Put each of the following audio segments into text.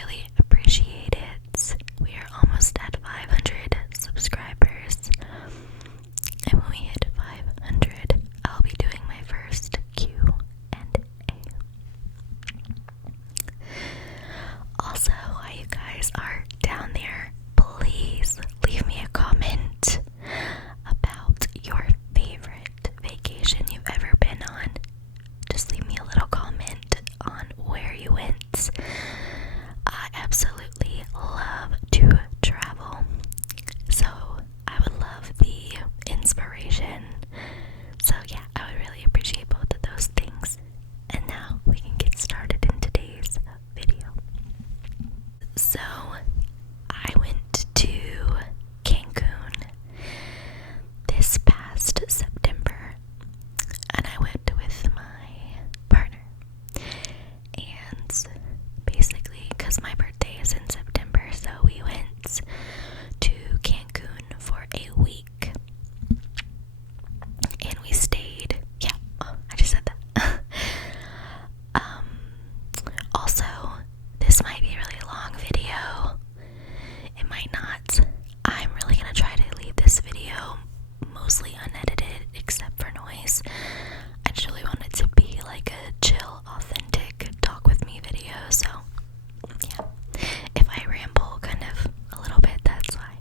really appreciate it. We are almost at 500 subscribers. And when we hit 500, I'll be doing my first Q&A. Also, while you guys are down there, please leave me a comment about your favorite vacation you've ever been on. Just leave me a little comment on where you went. I absolutely love to travel, so I would love the inspiration. So yeah, I would really appreciate both of those things. And now we can get started in today's video. So I went to Cancun this past September, and I went with my partner. And basically, because my birthday is in September, so we went to Cancun for a week. And we stayed, yeah, I just said that. Also, this might be a really long video. It might not. I'm really gonna try to leave this video mostly unedited, except for noise. I just really want it to be like a chill, authentic talk with me video. So yeah, if I ramble kind of a little bit, that's why.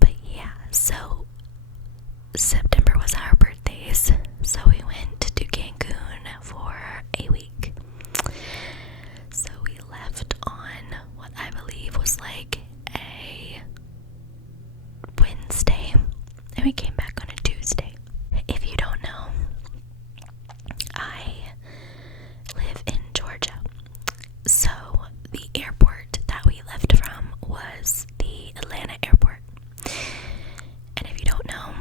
But yeah, so September was our birthdays, so we went to Cancun for a week. So we left on what I believe was like a Wednesday, and we came back on a Tuesday. If you don't know, I live in Georgia, so the airport that we left from was the Atlanta airport. And if you don't know,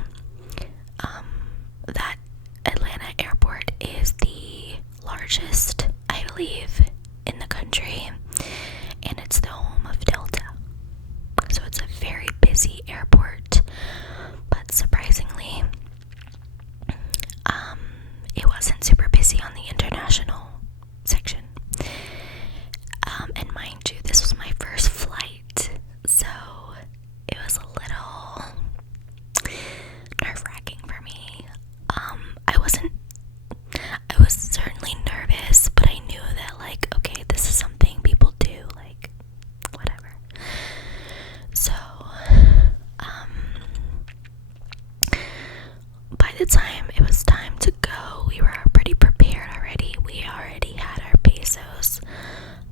that Atlanta airport is the largest, I believe, in the country, and it's the home of Delta. So it's a very busy airport, but surprisingly, it wasn't super busy on the international section. And mind you, this was my first flight, so it was a little nerve-wracking for me. I was certainly nervous, but I knew that, like, okay, this is something people do, like, whatever. So, by the time it was time to go, we were pretty prepared already. We already had our pesos.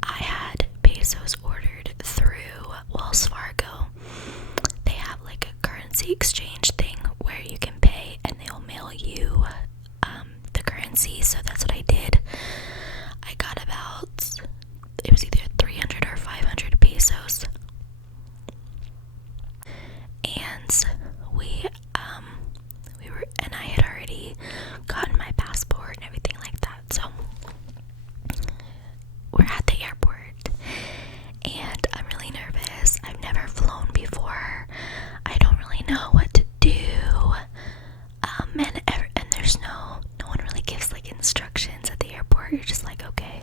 I had pesos ordered through Wells Fargo. They have like a currency exchange thing where you can pay and they'll mail you the currency. So that's what I did. I got about, it was either 300 or 500 pesos. And and I had already gotten my passport and everything like that. So we're at the airport, and I'm really nervous. I've never flown before. I don't really know what to do. And there's no one really gives like instructions at the airport. You're just like, okay,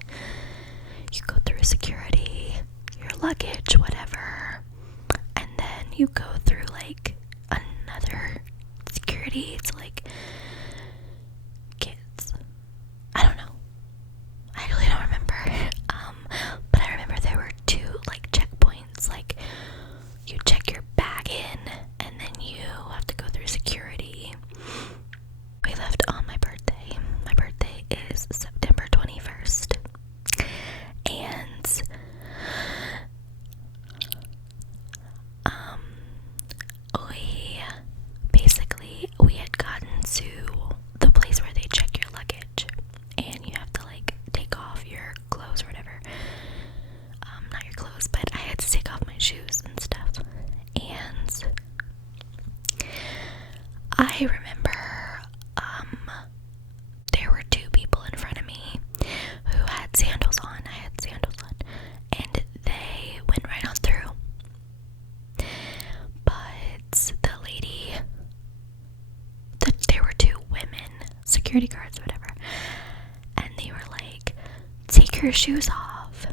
you go through security, your luggage, whatever, and then you go through like another security to like kids. I don't know. I really don't remember. But I remember there were two like checkpoints. Like you check your bag in, and then you have to go through security. We left on my birthday. My birthday is September 21st. And we had gotten to the place where they check your luggage, and you have to like take off your clothes or whatever. Not your clothes, but I had to take off my shoes and stuff. And I remember there were two people in front of me who had sandals on. I had sandals on, and they went right on through. But the lady, there were two women, security guards, whatever, and they were like, take your shoes off.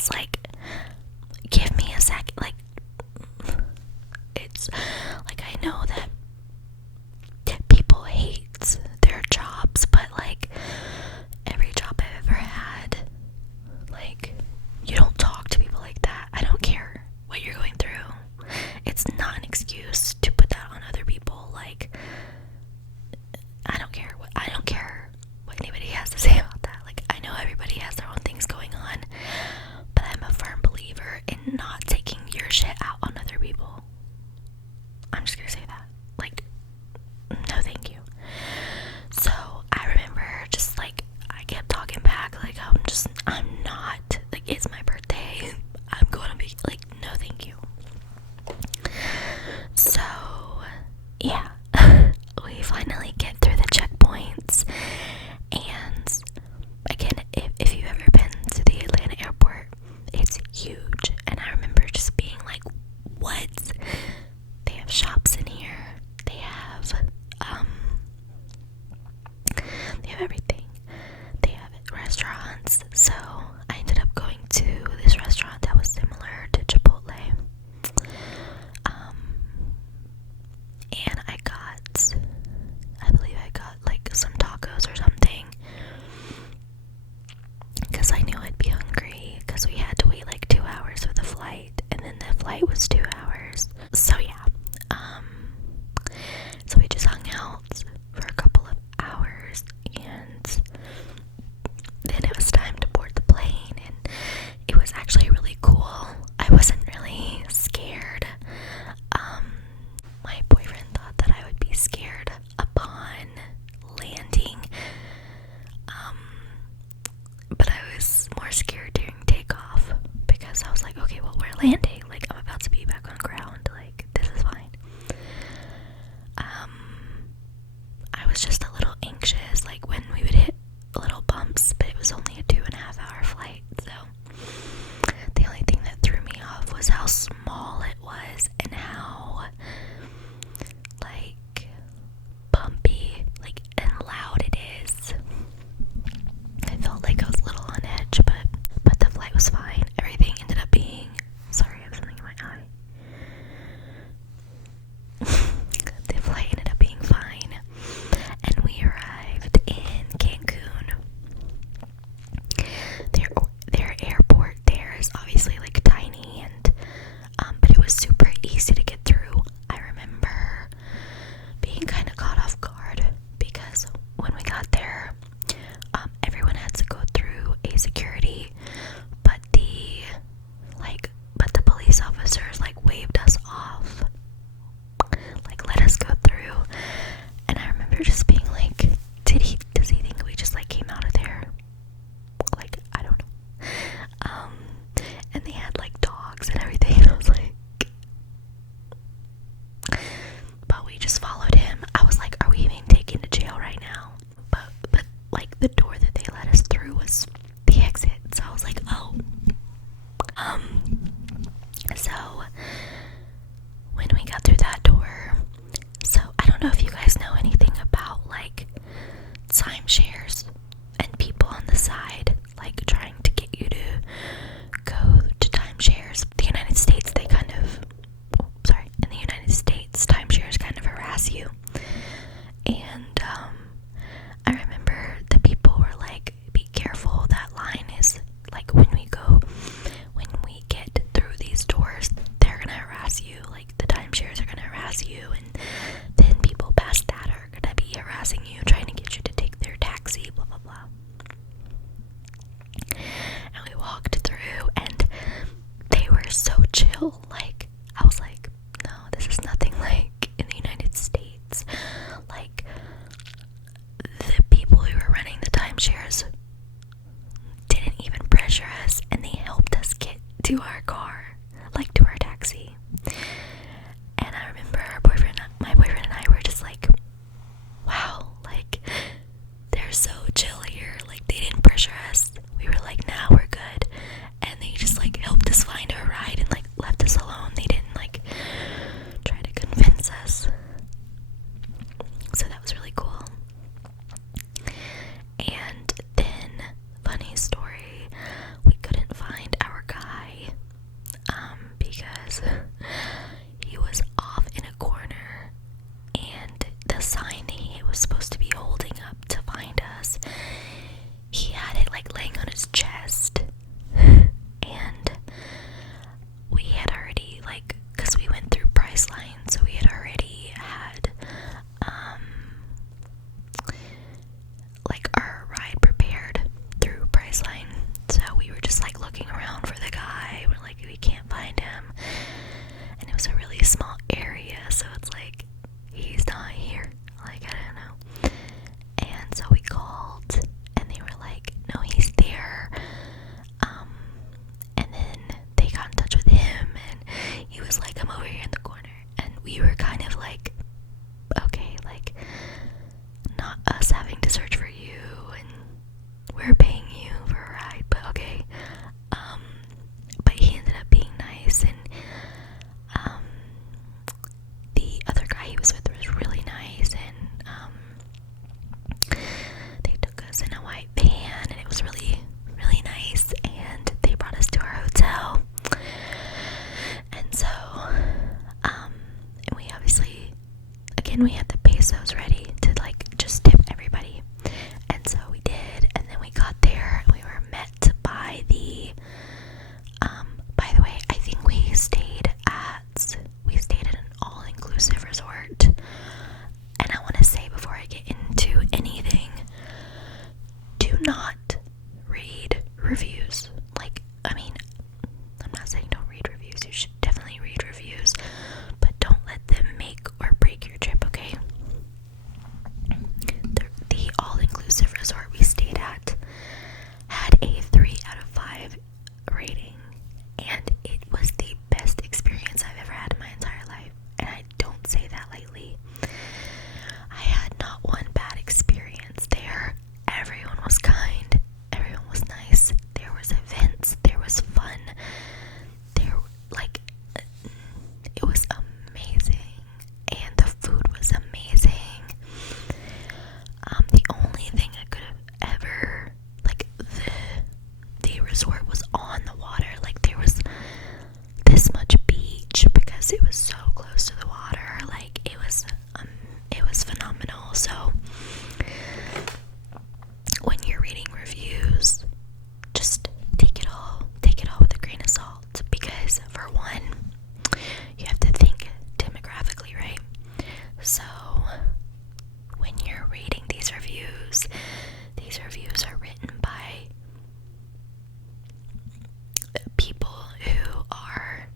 it's like, give me a second. Like, it's like, I know that people hate their jobs, but like, every job I've ever had, like, you don't talk to people like that. I don't care what you're going through. It's not an excuse to put that on other people. Like, I don't care what anybody has to say about that. Like, I know everybody has their own things going on, but I'm a firm believer in not taking your shit out on other people. I'm just gonna say that. Like, no thank you. So I remember just like, I kept talking back, like, I'm not, like, it's my birthday, I'm going to be like, no thank you. So yeah, we finally get through the checkpoints, and again, if you've ever been to the Atlanta airport, it's huge, and I remember just being like, what? They have shops in here, they have everything. They have restaurants. So I ended up going to this restaurant that was similar to Chipotle. And I believe I got like some tacos or something, because I knew I'd be hungry, because we had to wait like 2 hours for the flight, and then the flight was 2 hours. So yeah, so we just hung out for a couple of hours, and then it was time to board the plane, and it was actually really cool. I wasn't really scared. My boyfriend thought that I would be scared upon landing, but I was more scared during takeoff, because I was like, okay, well, we're landing, like, I'm about to be back on ground, like, this is fine. I was just a little anxious, like, when we would hit little bumps, but it was only a 2.5 hour flight, so the only thing that threw me off was how small it was, and how, like, bumpy, like, and loud it is. I felt like I was a little on edge, but the flight was fine. Everything ended up being, sorry, I have something in my eye. The flight ended up being fine, and we arrived in Cancun. Their airport there is obviously like tiny, and but it was super easy to get through. I remember being kind of caught off guard, because when we got there, everyone had to go through a security, but the police officers like waved us off, like let us go through. And I remember just being like, does he think we just like came out of there? Like, I don't know. And they had like dogs and everything, and I was like, but we just followed him. I was like, are we being taken to jail right now? But like, the door that they let us through was the exit, so I was like, oh. So when we got through that door, so I don't know if you guys know anything about like timeshares and people on the side like trying to get you to go to timeshares. In the United States, timeshares kind of harass you. And I remember the people were like, be careful, that line is like, when we get through these doors, they're gonna harass you, like the timeshares are gonna harass you, and then people past that are gonna be harassing you, trying to get you to take their taxi, blah blah blah. And we walked through, and they were so chill. Like, I was like, no, this is nothing like in the United States. Like, the people who were running the timeshares didn't even pressure us, and they helped us get to our car, like to our taxi. And I remember my boyfriend and I were just like, wow, like, they're so chill here. Like, they didn't pressure us. We were like, nah, we're good. And they just like helped us find a ride and like left us alone. They didn't like try to convince us. So that was really cool. And then, funny story, we couldn't find our guide. really small area, so it's like he's not here. Like, I don't know. And so we called, and they were like, no, he's there. And then they got in touch with him, and he was like, I'm over here in the corner. And we were kind of like, okay, like, not us having to search for you, and we're paying you for a ride, but okay. But he ended up being nice, and the other guy he was with was really nice, and they took us in a white van, and it was really, really nice, and they brought us to our hotel. And so, and we obviously, again, we had the pesos ready to like just tip everybody, and so we did. And then we got there, and we were met by the by the way, I think we stayed at an all-inclusive resort. And I want to say, before I get into anything, do not read reviews. Like, I mean, I'm not saying don't read reviews. You should definitely read reviews, but don't let them make or break your trip, okay? The all-inclusive resort we stayed at had a 3 out of 5 rating, and it was the best experience I've ever had in my entire life, and I don't say that lightly. I had not one bad experience there. Everyone was kind, everyone was nice, there was events, there was fun, it was amazing, and the food was amazing. The only thing I could have ever, like, the resort was on the water, like, there was this much beach because it was so close to the water. Like, it was phenomenal. So when you're reading reviews, just take it all with a grain of salt, because for one, you have to think demographically, right? So when you're reading these reviews are written by people who are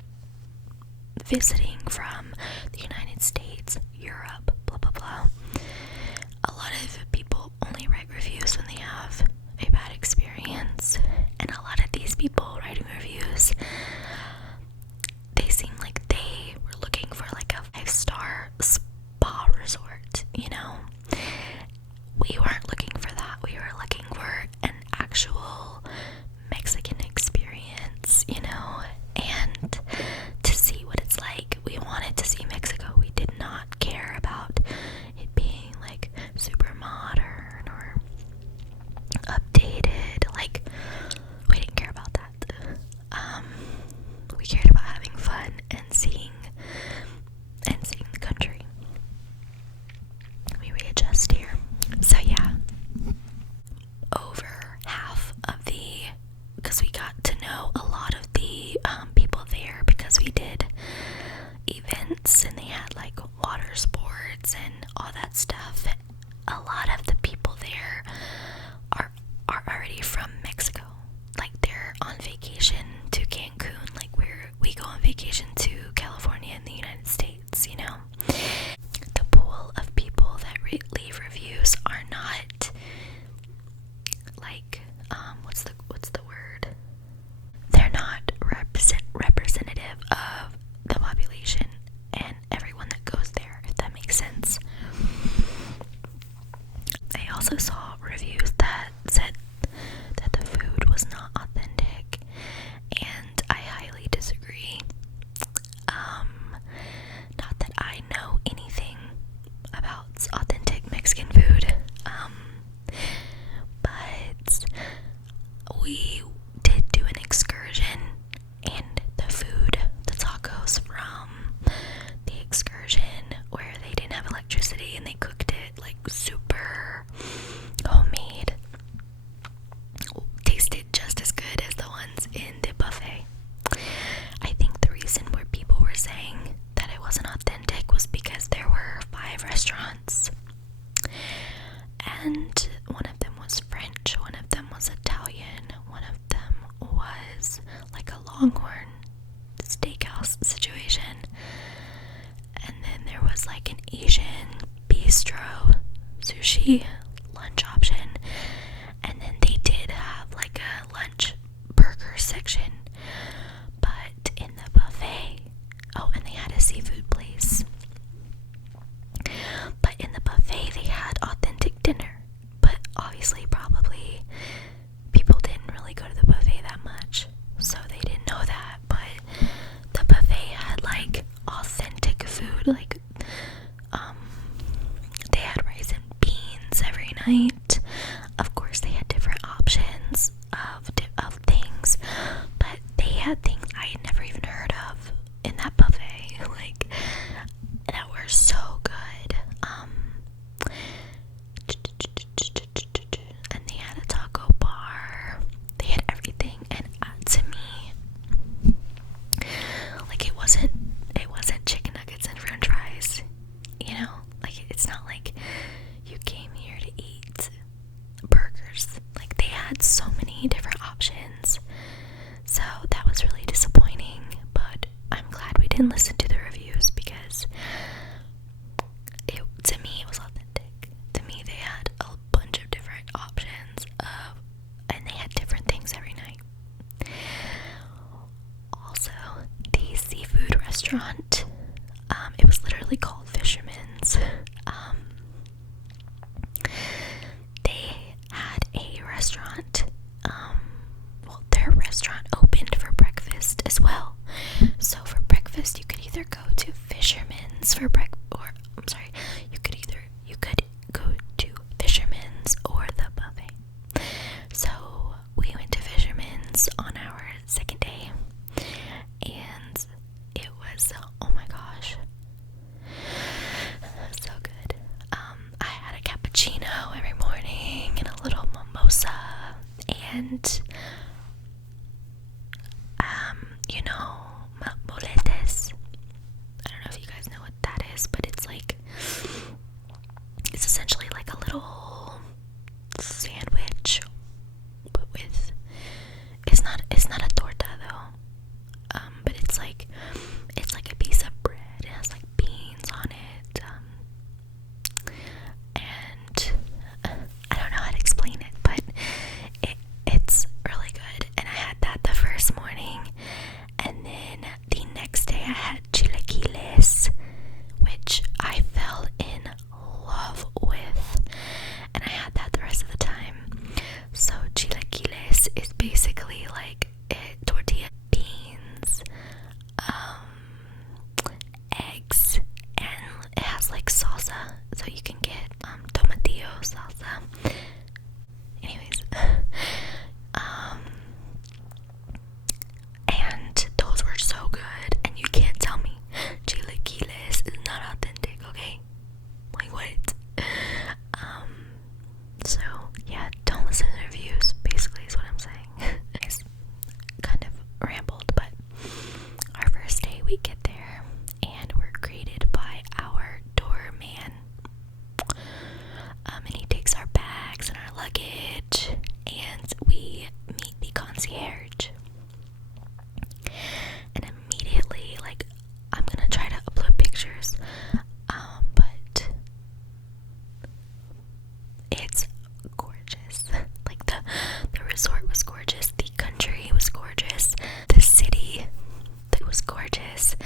visiting from the United States, Europe, blah blah blah. A lot of people only write reviews when they have a bad experience, and a lot of these people writing reviews, they seem like they were looking for like a 5-star spa resort, you know? We weren't looking for that. We were looking for an actual Mexican experience, you know, and to see what it's like. We wanted to see Mexico. We did not care about it being like super modern or updated. Like, we didn't care about that. We cared about having fun and seeing the country. Let me readjust here. So yeah, over half of because we got to know a lot of the people there, because we did events and they had like water sports and all that stuff. A lot of the people there are already from Mexico. Like, they're on vacation to Cancun, like we go on vacation to California in the United States, you know. The pool of people that leave reviews are not like what's the word? They're not representative of the population and everyone that goes there, if that makes sense. I also saw reviews that said that the food was not authentic, and I highly disagree. Not that I know anything about authentic Mexican food, but we did do an excursion, and the food, the tacos from the excursion, where they didn't have electricity and they cooked it like super homemade, tasted just as good as the ones in the buffet. I think the reason where people were saying that it wasn't authentic was because there were 5 restaurants, and one of them was French, one of them was Italian, one of them was like a Longhorn steakhouse situation, there was like an Asian bistro sushi lunch option, and then they did have like a lunch burger section. But in the buffet, oh, and they had a seafood place. But in the buffet, they had authentic dinner. But obviously, probably people didn't really go to the buffet that much, so they didn't know that. But the buffet had like authentic food, like they had rice and beans every night. Of course, they had different options of things, but they had things I had never even heard of in that buffet, like that were so good. And they had a taco bar. They had everything, and to me, like it wasn't chicken nuggets and French fries. You know, like it's not like you came here to eat burgers. Like they had so many different options, so that was really disappointing. But I'm glad we didn't listen to the reviews, because to me it was authentic. To me, they had a bunch of different options and they had different things every night. Also, the seafood restaurant, it was literally called Fisherman's. They had a restaurant, their restaurant opened for breakfast as well. So for breakfast, you could either go to Fisherman's for you could go to Fisherman's or the buffet. So we went to Fisherman's on our second day, and it was, oh my gosh, so good. I had a cappuccino every morning and a little mimosa, and you know, moletes. I don't know if you guys know what that is, but it's essentially like a little sandwich, but with, it's not a torta though, but it's like a piece of bread. It has like beans on it, and I don't know how to explain it, but it's really good. And I had that the first morning, and then the next day I had chilaquiles, which I fell in love with, and I had that the rest of the time. So chilaquiles is basically like tortilla, beans, eggs, and it has like salsa, so you can get tomatillo salsa. Anyways, and those were so good, and you can't tell me chilaquiles is not authentic, okay? Like what? So yeah, don't listen to the reviews, basically is what I'm saying. I kind of rambled, but our first day we get there, and we're greeted by our doorman. And he takes our bags and our luggage, and we meet the concierge. And immediately, like, I'm gonna try to upload pictures, but it's gorgeous. Like the resort was gorgeous, the country was gorgeous, the city, it was gorgeous.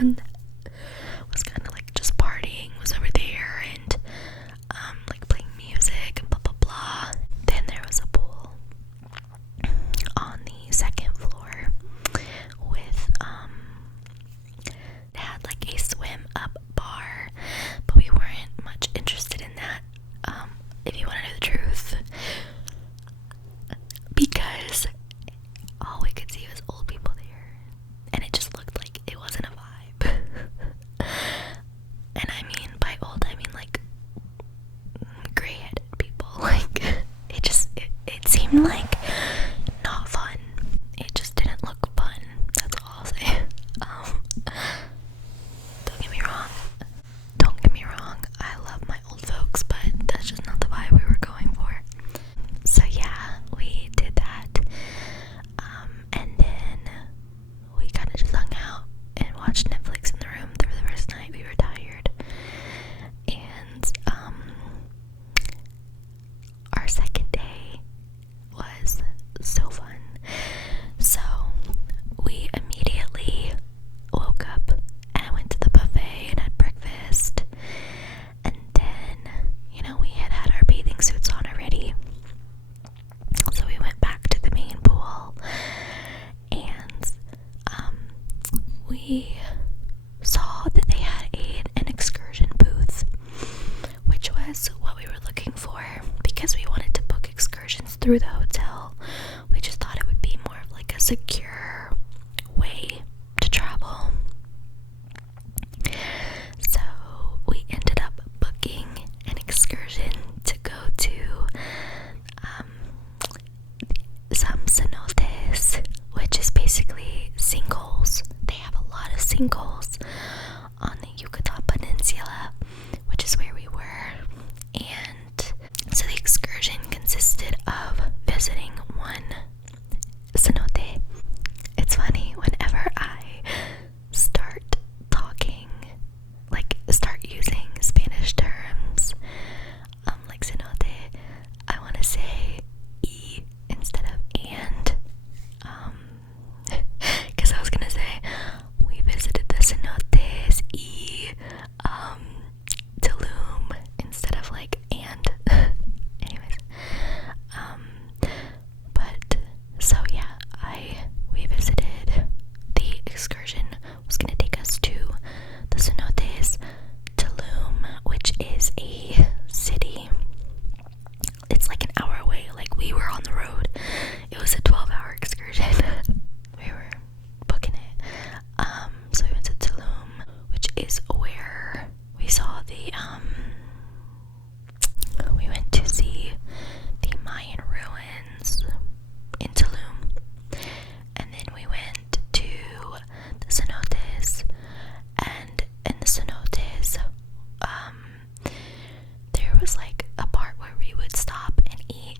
everyone was kind of like just partying, was over there, and like playing music and blah blah blah. Then there was a pool on the second floor with it had like a swim up bar, but we weren't much interested in that, if you want to know the truth, because all we could see was old people there, and it just looked like it wasn't a vibe. And I mean, by old, I mean like gray-headed people. Like, it seemed like not fun. It just didn't look fun. That's all I'll say. Don't get me wrong. Don't get me wrong. I love my old folks, but that's just not the vibe we were going for. So yeah, we did that. And then we kind of just hung out and watched Netflix in the room for the first night. We were tired. And our second day was so fun. So we immediately woke up and went to the buffet and had breakfast. And then, we had our bathing suits on already. So we went back to the main pool, and we saw that they had an excursion booth, which was what we were looking for because we wanted to book excursions through the hotel. We just thought it would be more of like a secure way to travel. So we ended up booking an excursion to go to some cenotes, which is basically sinkholes. They have a lot of sinkholes on the Yucatan Peninsula, which is where we were. And so the excursion consisted of visiting one cenote. It's funny, whenever I start talking, like start using Spanish terms, like cenote, I want to say e instead of and, because I was gonna say we visited the cenotes Tulum instead of like and. Anyways, but so yeah, we visited. The excursion was gonna take us to the cenotes Tulum, which is a city. It's like an hour away. Like, we were on the road. It was a 12-hour excursion. We were booking it. So we went to Tulum, which is where we saw we went to see the Mayan ruins in Tulum. And then we went to the cenotes, and in the cenotes, there was like a part where we would stop and eat.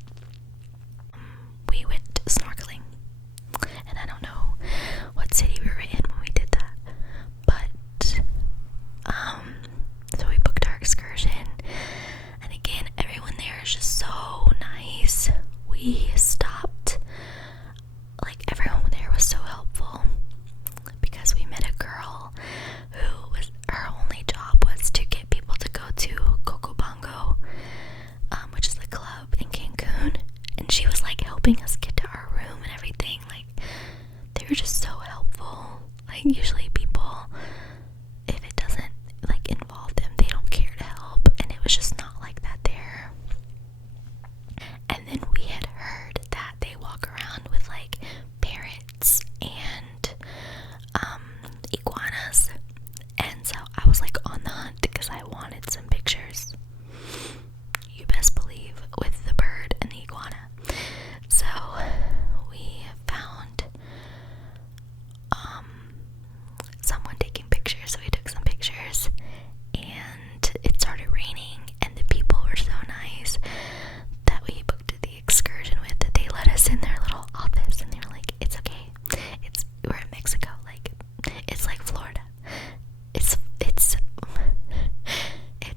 We went snorkeling, and I don't know what city we were in when we did that, but so we booked our excursion, and again, everyone there is just so nice. We stopped, like, everyone there was so helpful, because we met a girl who her only job was to get people to go to Cocobango, which is the club in Cancun, and she was like helping us get to our room and everything. Like, they were just so helpful. Like, usually people, if it doesn't like involve them, they don't care to help, and it was just not like that there. And then we had heard that they walk around with like parrots and iguanas, and so I was like on the hunt because I wanted some pictures, you best believe, with the bird and the iguana. So we found someone taking pictures, so we took some pictures, and it started raining, and the people were so nice that we booked the excursion with, that they let us in their little office, and they were like, it's okay, we're in Mexico, like, it's like Florida. It's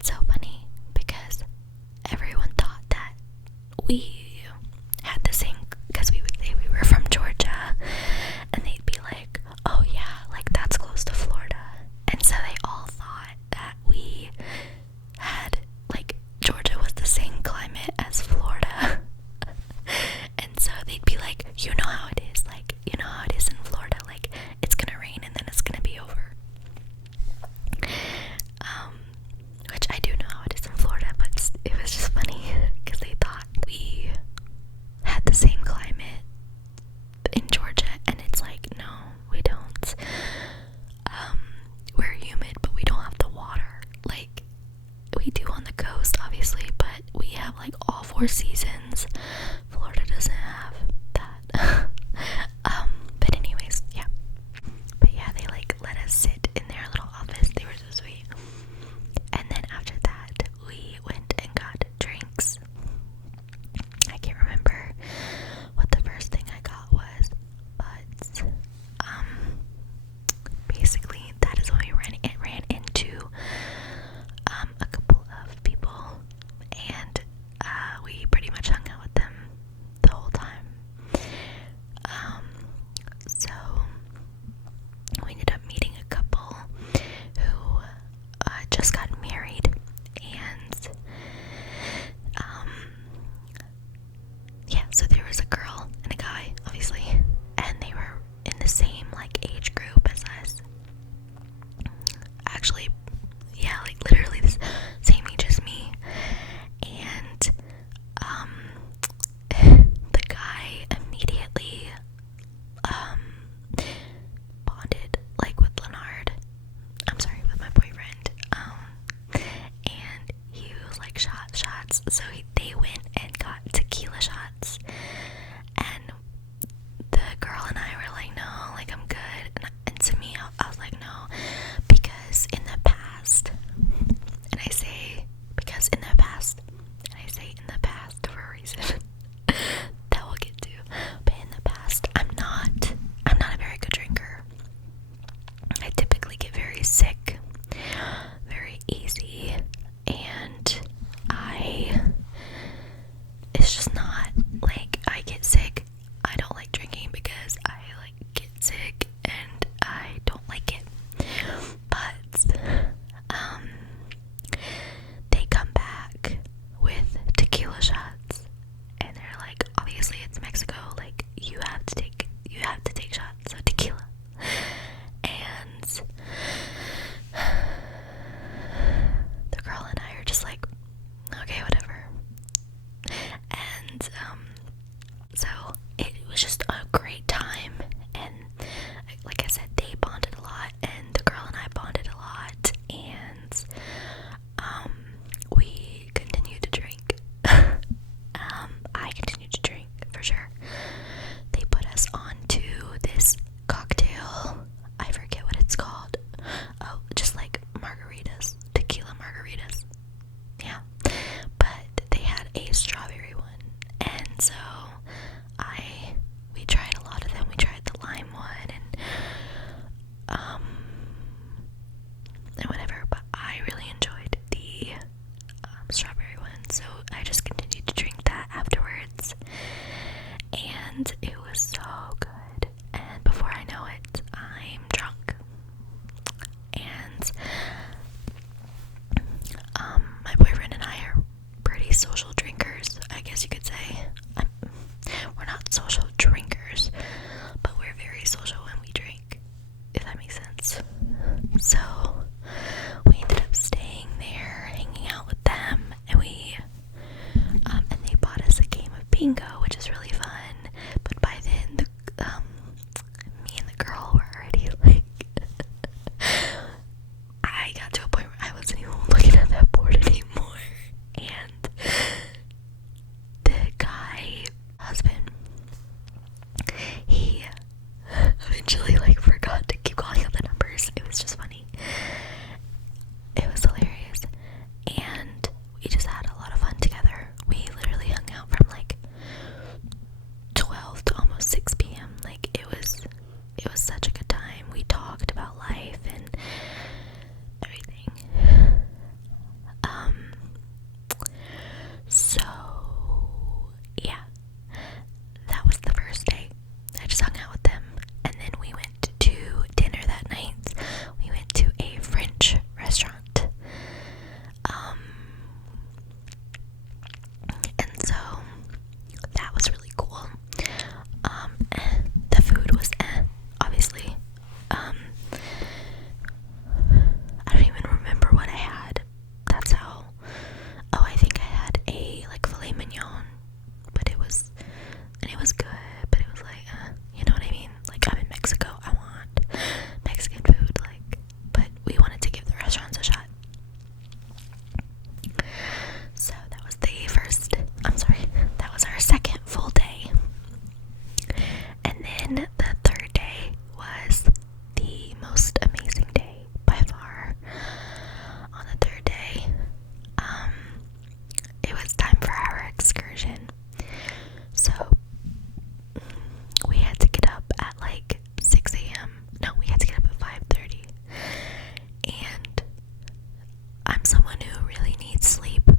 so funny because everyone thought that we had the same, because we would say we were from Georgia, and they'd be like, oh yeah, like that's close to Florida, you know how it is. Like, you know how it is in Florida. Like, it's gonna rain and then it's gonna be over. Which I do know how it is in Florida, but it was just funny because they thought we had the same climate in Georgia, and it's like, no, we don't. We're humid, but we don't have the water. Like, we do on the coast, obviously, but we have like all 4 seasons. Florida doesn't have that. But anyways, yeah. But yeah, they like let us sit in their little office. They were so sweet. And then after that, we went and got drinks. I can't remember what the first thing I got was, but basically that is when we ran into a couple of people, and we pretty much hung out with them the whole time. So we ended up meeting a couple who just got married, and yeah, so there was a girl and a guy, obviously, and they were in the same like age group as us. Actually, yeah, like literally the same age as me. And the guy immediately bonded like with Leonard. I'm sorry, with my boyfriend. And he was like shots. So they went and got tequila shots, and the girl and I were like, no, like I'm good. And to me, I was like, no, because in the past, and I say because in the past, and I say in the past for a reason that we'll get to. But in the past, I'm not a very good drinker. I typically get very sick very easy, and it's just not like I get sick. I don't like drinking because I like get sick and I don't like it. But they come back with tequila shots, and they're like, obviously it's Mexico, like you have to take shots of tequila. And the girl and I are just like, okay, whatever. And so it was just a great time, and like I said, they bonded a lot, and the girl and I bonded a lot, and we continued to drink. I continued to drink for sure. They put us on to this cocktail. I forget what it's called. Oh, just like margaritas, tequila margaritas. Yeah, but they had a strawberry one, and so we tried a lot of them. We tried then the third day was the most amazing day by far. On the third day, it was time for our excursion. So we had to get up at like 6 a.m. No, we had to get up at 5:30. And I'm someone who really needs sleep.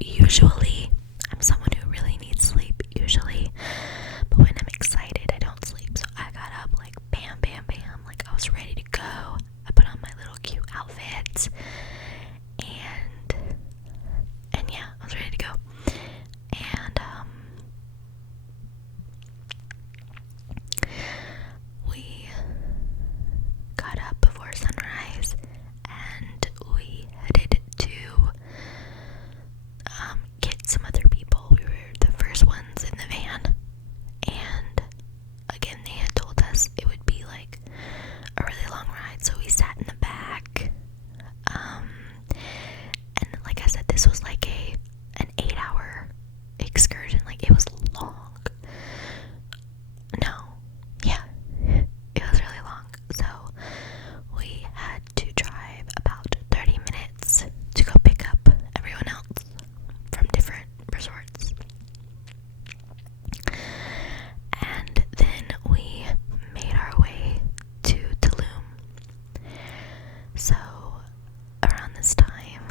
Usually, but when I'm excited, I don't sleep. So I got up like bam, bam, bam, like I was ready to go. I put on my little cute outfit, and yeah, I was ready to go. And we got up before sunrise, and we headed to get some other people. We were the first ones in the van, and again, they had told us it would be like a really long ride, so we sat in the back. And like I said, this was like an 8-hour excursion. Like, it was long. No, yeah, it was really long. So we had to drive about 30 minutes to go pick up everyone else from different resorts. And then we made our way to Tulum. So around this time,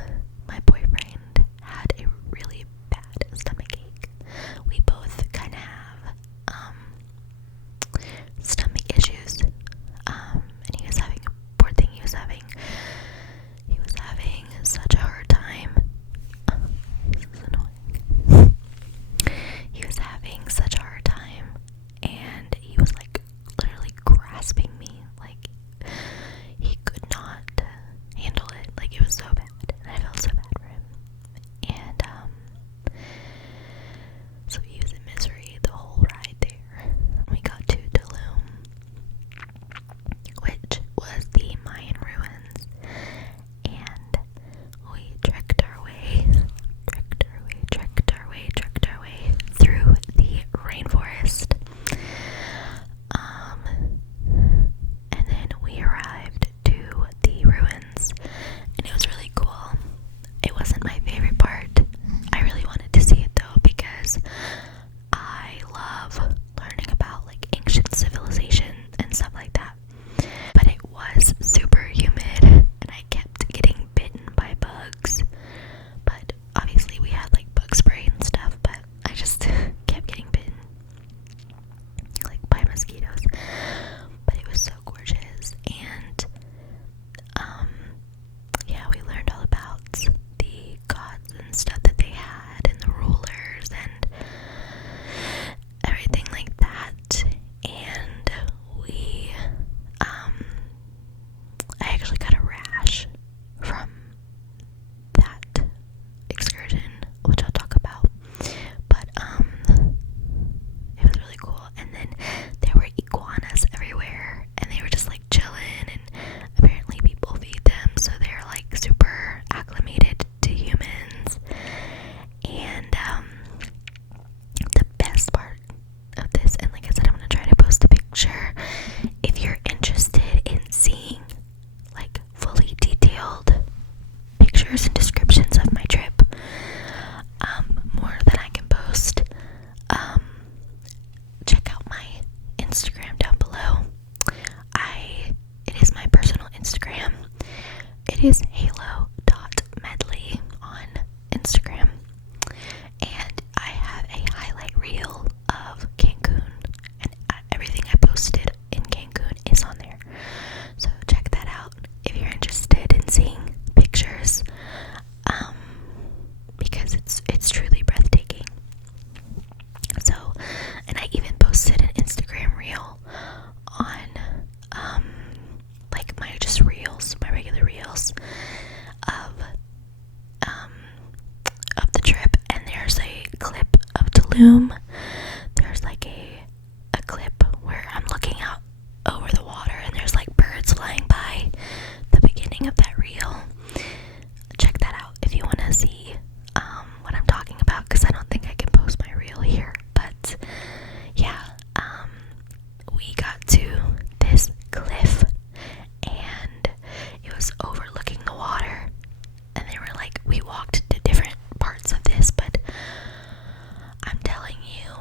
my boyfriend had a really bad stomach ache. We both kind of have stomach issues. And he was having, poor thing, he was having such a hard time. This is annoying. He was having such a hard time, and he was like literally grasping me, like he could not handle it. Like, it was so bad, and I felt so bad for him. And so he was in misery the whole ride there. We got to Tulum, which was the Mayan ruins, and we trekked our way through the rainforest. And then we arrived to the ruins, and it was really cool. It wasn't my favorite part. I really wanted to see it though, because I love learning about like ancient civilization and stuff like that. But it was super humid, and I kept getting bitten by bugs. But obviously we had like bug spray and stuff, but I just kept getting bitten like by mosquitoes. But it was so gorgeous, and yeah, we learned all about the gods and stuff that they had, and the rulers and everything like that. And we I actually got a rash from that excursion, which I'll talk about. But it was really cool. And then there were iguanas everywhere, and they were just like chilling, and apparently people feed them, so they're like super acclimated to humans. And the best part of this, and like I said, I'm gonna try to post a picture if you're interested in seeing like fully detailed pictures and descriptions of my trip, more than I can post. Check out my Instagram down below. It is my personal Instagram. It is halo.medley on Instagram, and I have a highlight reel of Cancun, and everything I posted in Cancun is on there. So check that out if you're interested in seeing pictures, because it's truly breathtaking. So, and I even posted an Instagram reel on like my just reels, my regular reels of the trip, and there's a clip of Tulum. There's like a clip where I'm looking out over the water, and there's like birds flying by the beginning of that reel. Check that out if you want to see what I'm talking about, because I don't think I can post my reel here. But yeah, we got to this cliff, and it was overlooking the water. And they were like, we walked to different parts of this, but I'm telling you,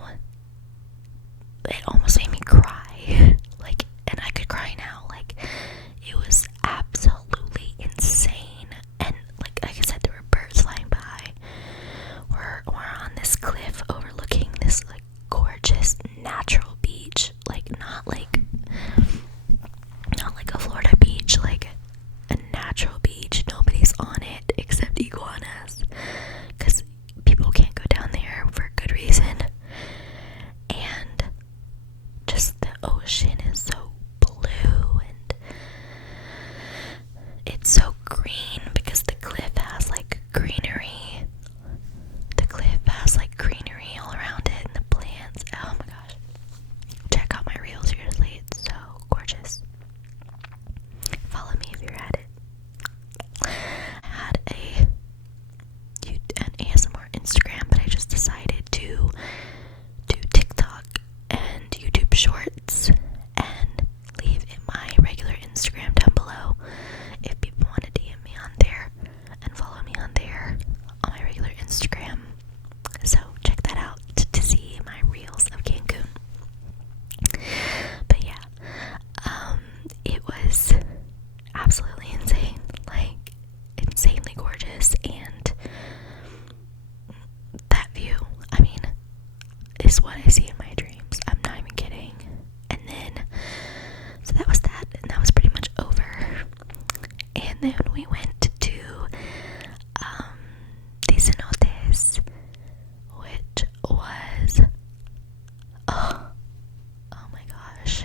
it almost made me cry. Like, and I could cry now. Like, it was absolutely insane. And like I said, there were birds flying by. We're on this cliff overlooking this like gorgeous natural beach. Like not like a Florida beach, like a natural beach. Nobody's on it except iguanas, because people can't go down there for good reason. And just the ocean is so blue, and it's so green because the cliff has like greenery. The cliff has like greenery all around it, and the plants. Oh my gosh. Check out my reels, seriously, it's so gorgeous. Follow me if you're at it. I had an ASMR Instagram, but I just decided to do TikTok and YouTube Shorts and leave in my regular Instagram down below if people want to DM me on there and follow me on there on my regular Instagram. So check that out to see my reels of Cancun. But yeah, it was absolutely insane, like insanely gorgeous, and that view, I mean, is what I see in my dreams. I'm not even kidding. And then, so that was that, and that was pretty much over. And then we went to the cenotes, which was oh my gosh,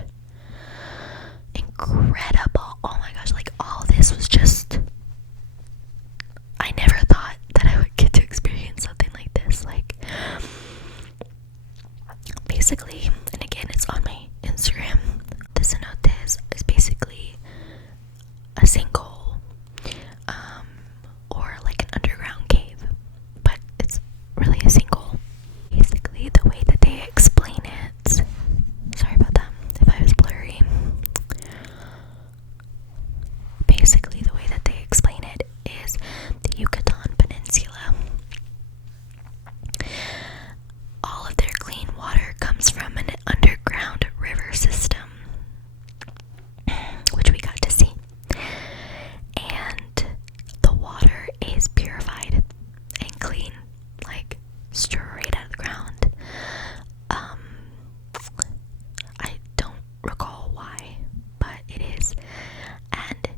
incredible. Oh my gosh, like all this was just, I never thought that I would get to experience something like this. Like, basically, and again, it's on my Instagram, the cenotes is basically a sinkhole, or like an underground cave, but it's really a sinkhole. Basically, the way that they explain it, sorry about that if I was blurry. Basically, the way that they explain it is the Yucatan Peninsula. All of their clean water comes from an underground river system, which we got to see. And the water is purified and clean, like straight out of the ground. I don't recall why, but it is. And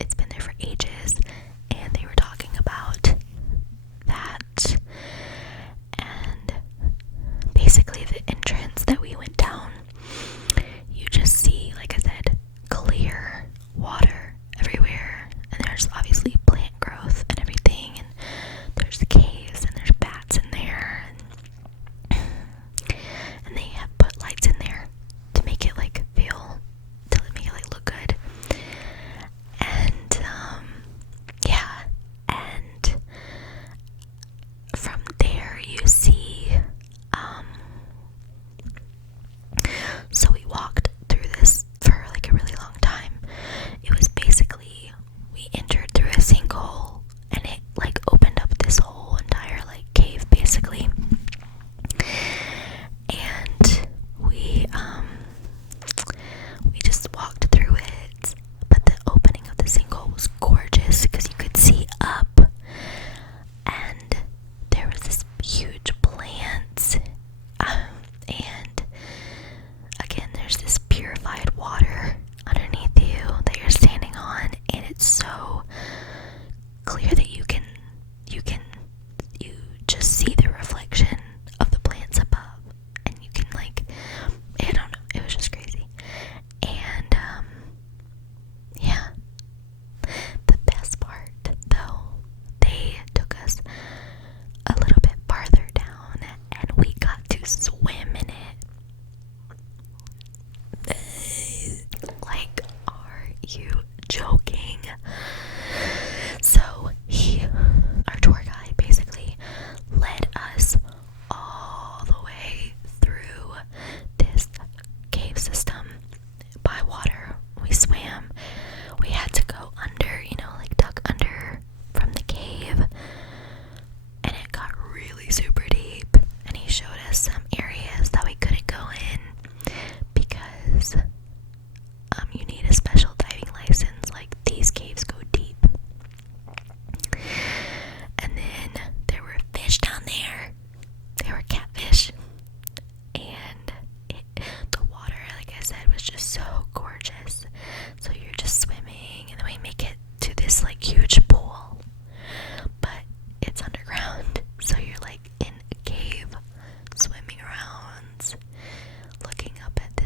it's been there for ages, and they were talking about that. And basically the entrance that we went down, you just see, like I said, clear water everywhere, and there's obviously plant growth and everything, and there's caves, and there's bats in there, and they have put lights in there to make it like look good. And yeah, and from there you see, so we walked through this for like a really long time. It was basically, we entered through a sinkhole, and it like opened up this whole entire like cave basically. And we just walked through it, but the opening of the sinkhole was gorgeous because you could see up, and there was this huge plant, and again, there's this purified water underneath you that you're standing on, and it's so clear that you just see the reflection of the plants above, and you can like, I don't know, it was just crazy. And yeah, the best part though, they took us a little bit farther down, and we got to swim in it.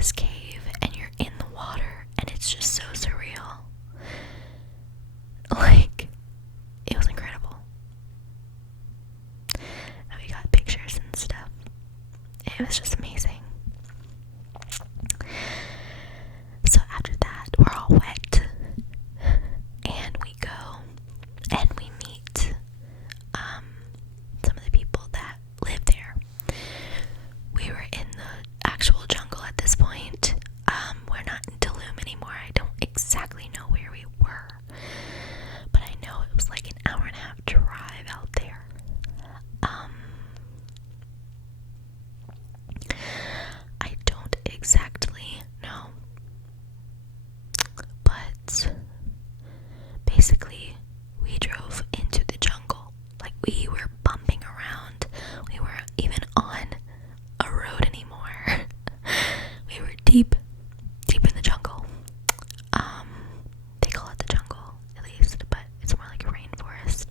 this cave and you're in the water and it's just so surreal. Like, it was incredible. And we got pictures and stuff. It was just amazing. So after that, we're all wet. And we go and we meet some of the people that live there. We were in the actual jungle at this point. We're not in Tulum anymore. I don't exactly know where we were, but I know it was like an hour and a half drive out there. I don't exactly know, but basically we drove into the jungle. Like, we were bumping around. We weren't even on a road anymore. We were deep in the jungle. They call it the jungle, at least, but it's more like a rainforest.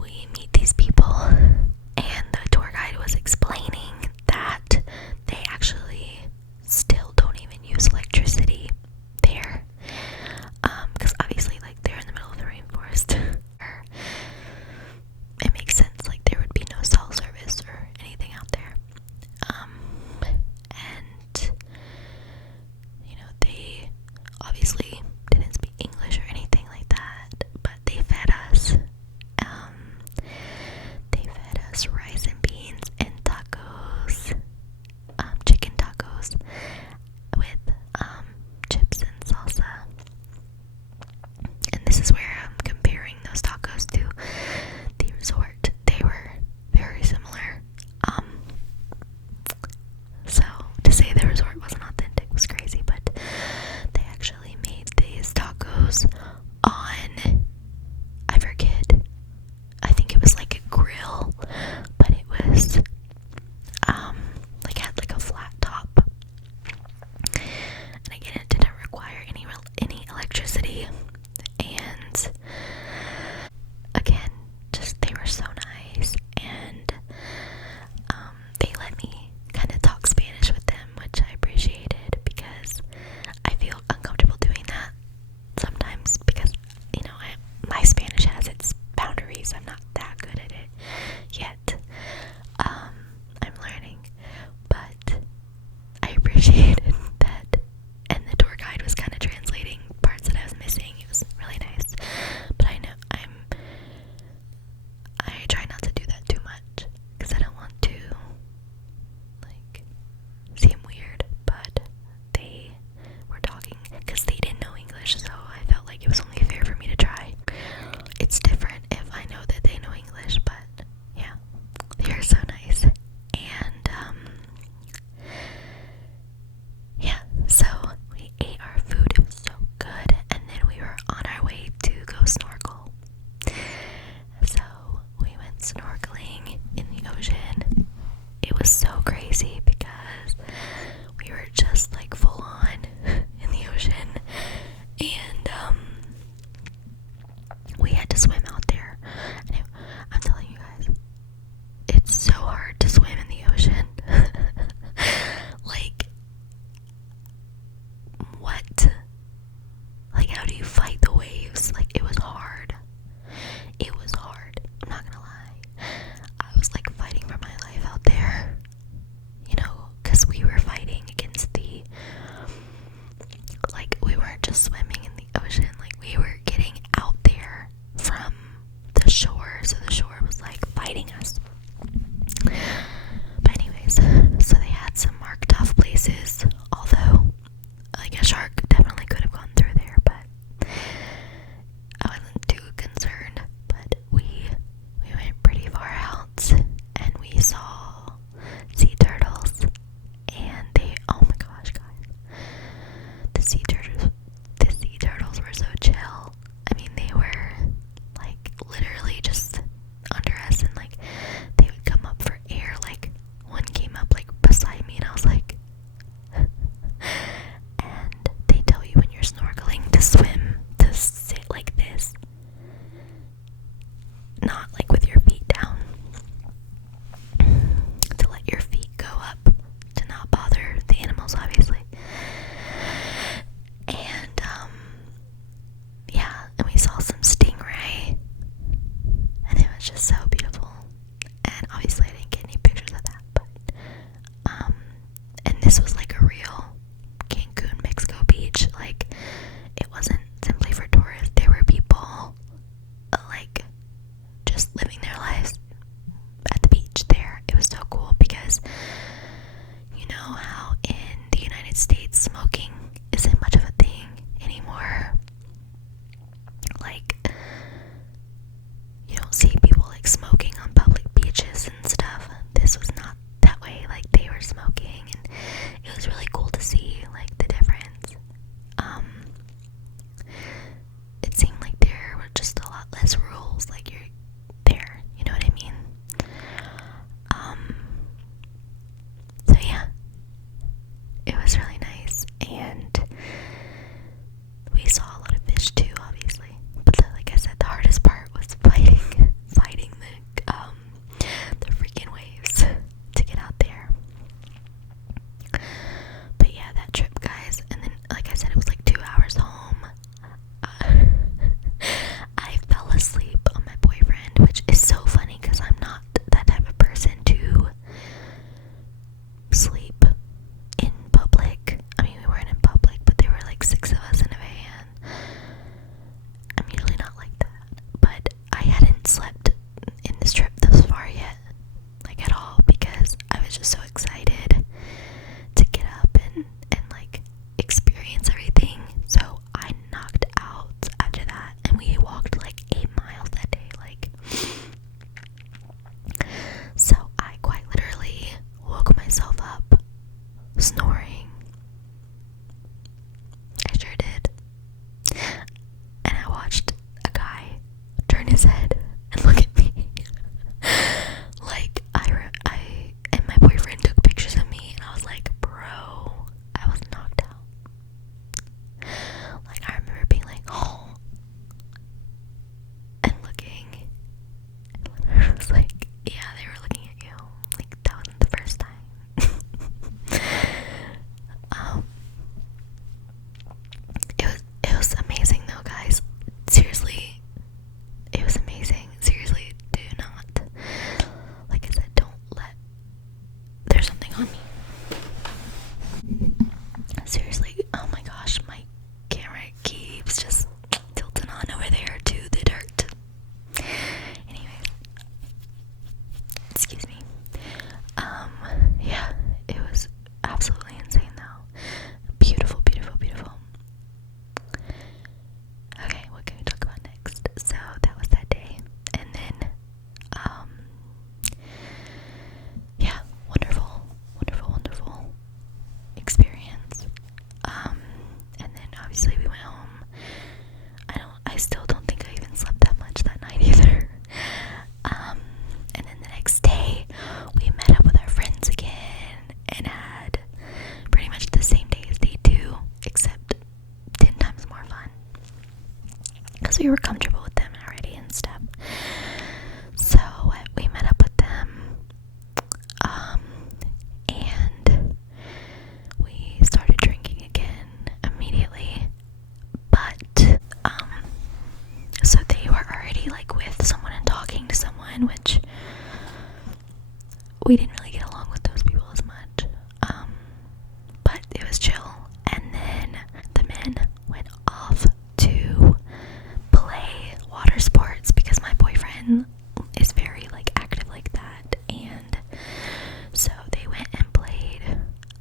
We meet these people, and the tour guide was explaining that they actually still don't even use electricity there. Because obviously, like, they're in the middle of the rainforest. It makes sense, like, there would be no cell service or anything out there. And, you know, they obviously didn't speak English or anything like that, but they fed us. They fed us rice and beans and tacos, chicken tacos with chips and salsa. And this is where I'm comparing those tacos to the resort. They were very similar. So to say the resort wasn't authentic was crazy, but they actually made these tacos on, I forget, I think it was like a grill, but it was like, had like a flat top. And again, it didn't require any electricity. And again, just, they were so nice, and they let me kind of talk Spanish with them, which I appreciated, because I feel uncomfortable doing that sometimes, because, you know, my Spanish has its boundaries. I'm not that good at it yet. I'm learning, but I appreciated that, and the tour guide was kind of translating parts that I was missing. It was really nice, but I know I try not to do that too much, because I don't want to, like, seem weird, but they were talking, because they didn't know English, so I felt like it was only fair for me to try. It's different if I know that they know English, but yeah, they are so nice. And yeah, so we ate our food. It was so good, and then we were on our way to go snorkel. So we went snorkeling in the ocean. It was so crazy because we were just like full on in the ocean, and we had to swim out there. And I'm telling you guys, it's so hard to swim in the ocean. Like, what? Like, how do you fight the waves? Like, it was hard. It was hard. I'm not gonna lie. I was like fighting for my life out there, you know, because we were fighting against the animals, obviously. And yeah, and we saw some stingray, and it was just so beautiful. And obviously I didn't get any pictures of that, but and this was like a real Cancun, Mexico beach. Like, it wasn't simply for tourists. There were people like just living their lives at the beach there. It was so cool because you know how in the United States smoking isn't much of a thing anymore. Like, you don't see people like smoking on public beaches and stuff. This was not that way. Like, they were smoking, and it was really cool to see like the difference. It seemed like there were just a lot less rules. Like, you're there, you know what I mean? So yeah, it was really nice, and we saw a lot of fish too, obviously. But like I said, the hardest part was fighting the freaking waves to get out there. But yeah, that trip, guys. And then, like I said, it was like 2 hours home. I fell asleep on my boyfriend, which is so funny because I'm not that type of person to sleep in public. I mean, we weren't in public, but there were like 6 of us in a van. I'm usually not like that, but I hadn't slept in this trip thus far yet, like at all, because I was just so excited to get up and like experience everything. So I knocked out after that, and we walked like 8 miles that day. Like, so I quite literally woke myself up snoring. I sure did. And I watched a guy turn his head and look at me. Like, I and my boyfriend took pictures of me, and I was like, bro, I was knocked out. Like, I remember being like, oh, and looking, and I was like, yeah, they were looking at you. Like, that wasn't the first time. It was amazing though, guys. Seriously, it was amazing. Seriously, do not, like I said, don't let, there's something on me. Seriously, oh my gosh, my camera keeps just tilting on over there to the dirt. Anyways, excuse me. Yeah, it was absolutely insane though. Beautiful, beautiful, beautiful. Okay, what can we talk about next? So that was that day, and then yeah, wonderful, wonderful, wonderful experience. And then obviously we went home. I still don't think I even slept that much that night either. And then the next day we met up with our friends again and had pretty much the same day as day 2, except 10 times more fun, because we were comfortable with them already and stuff. So we met up with them, and we started drinking again immediately. But so they were already like with someone and talking to someone, which we didn't really get along with those people as much. But it was chill. And then the men went off to play water sports because my boyfriend is very like active like that, and so they went and played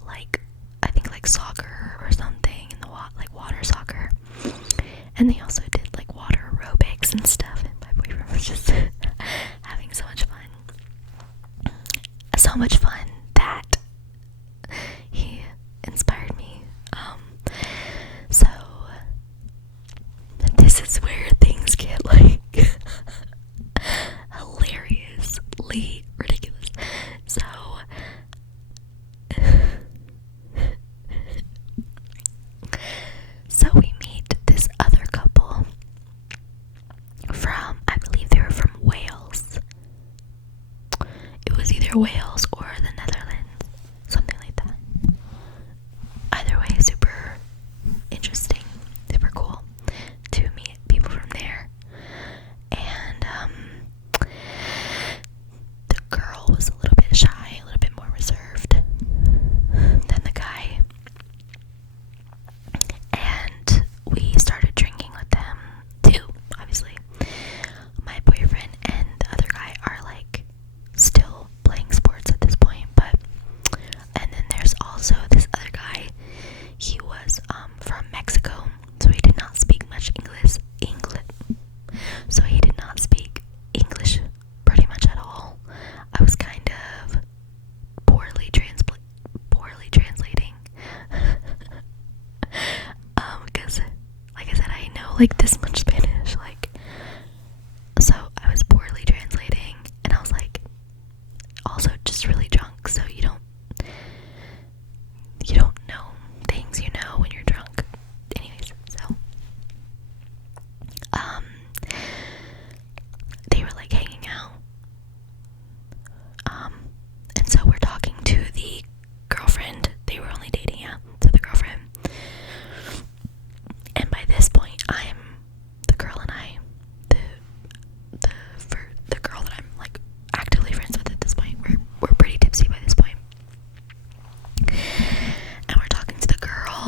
like, I think like soccer or something in the like water soccer, and they also did like water aerobics and stuff, and my boyfriend was just having so much fun. So much fun that he inspired me. So this is where things get like hilariously ridiculous. So we meet this other couple,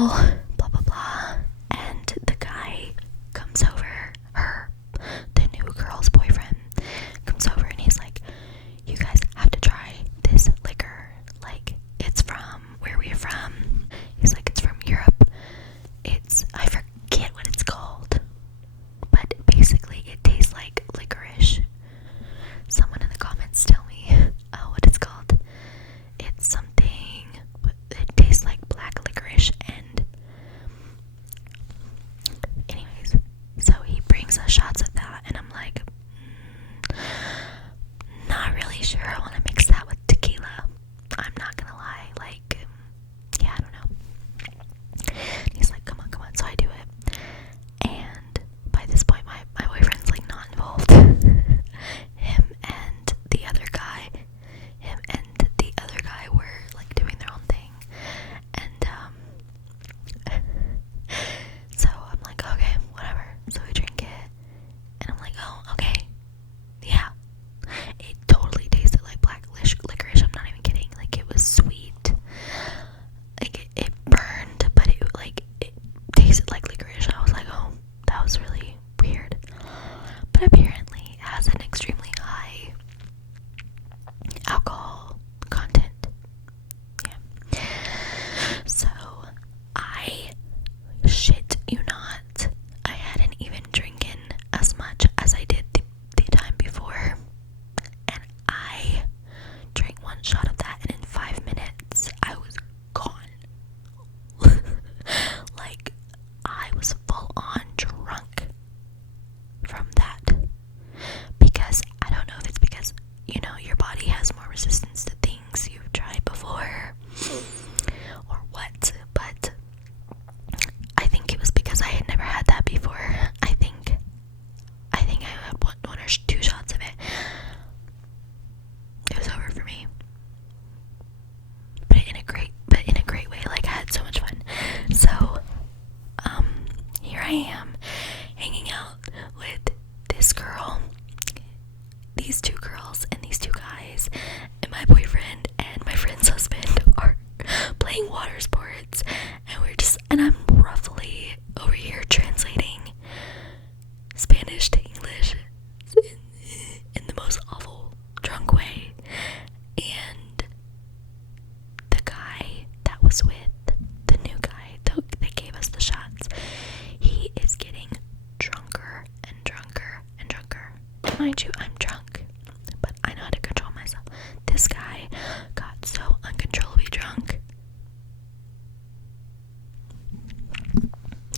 girl, blah blah blah. And the guy comes over, the new girl's boyfriend comes over, and he's like, you guys have to try this liquor. Like, it's from where we're from. He's like, it's from Europe. I forget what it's called, but basically it tastes like licorice. Someone in the comments tell me what it's called. It's something, it tastes like black licorice. And anyways, so he brings us shots of that, and I'm like, not really sure I want to mix that with tequila. I'm not gonna lie, like, yeah, I don't know. He's like, come on, so I do it. And by this point, my boyfriend's like not involved. him and the other guy were like doing their own thing. And so I'm like, okay, whatever. So we drink it, and I'm like, oh, okay, yeah. It totally tasted like black licorice. I'm not even kidding. Like, it was sweet. Like, it burned, but it tasted like licorice. I was like, oh, that was really weird. But apparently it has an extremely high alcohol content. Yeah. So I shit you not, I hadn't even drinking as much as I did the time before, and I drank one shot of that, and in 5 minutes I was gone. Like, I was full on drunk from that, because I don't know if it's because, your body has more resistance to things you've tried before or what, but I think it was because I had never had that before. I think I had one or two shots of it. It was over for me. But in a great way. Like, I had so much fun. So, here I am hanging out with this girl, these two girls, and these two guys, and my boyfriend and my friend's husband are playing water sports, and I'm roughly over here translating Spanish to English in the most awful drunk way. And the guy that was with the new guy that gave us the shots, he is getting drunker and drunker and drunker. And mind you, I'm drunk, but I know how to control myself. This guy got so uncontrollably drunk.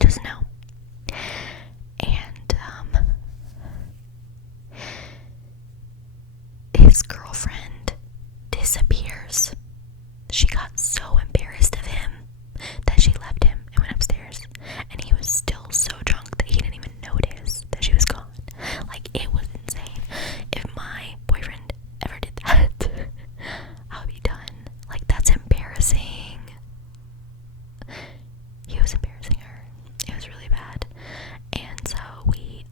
Just know. And his girlfriend disappears. She got so embarrassed of him that she left him and went upstairs, and he was still so drunk that he didn't even notice that she was gone. Like, it was insane. If my boyfriend ever did that, I would be done. Like, that's embarrassing. He was embarrassing her. It was really bad. And so we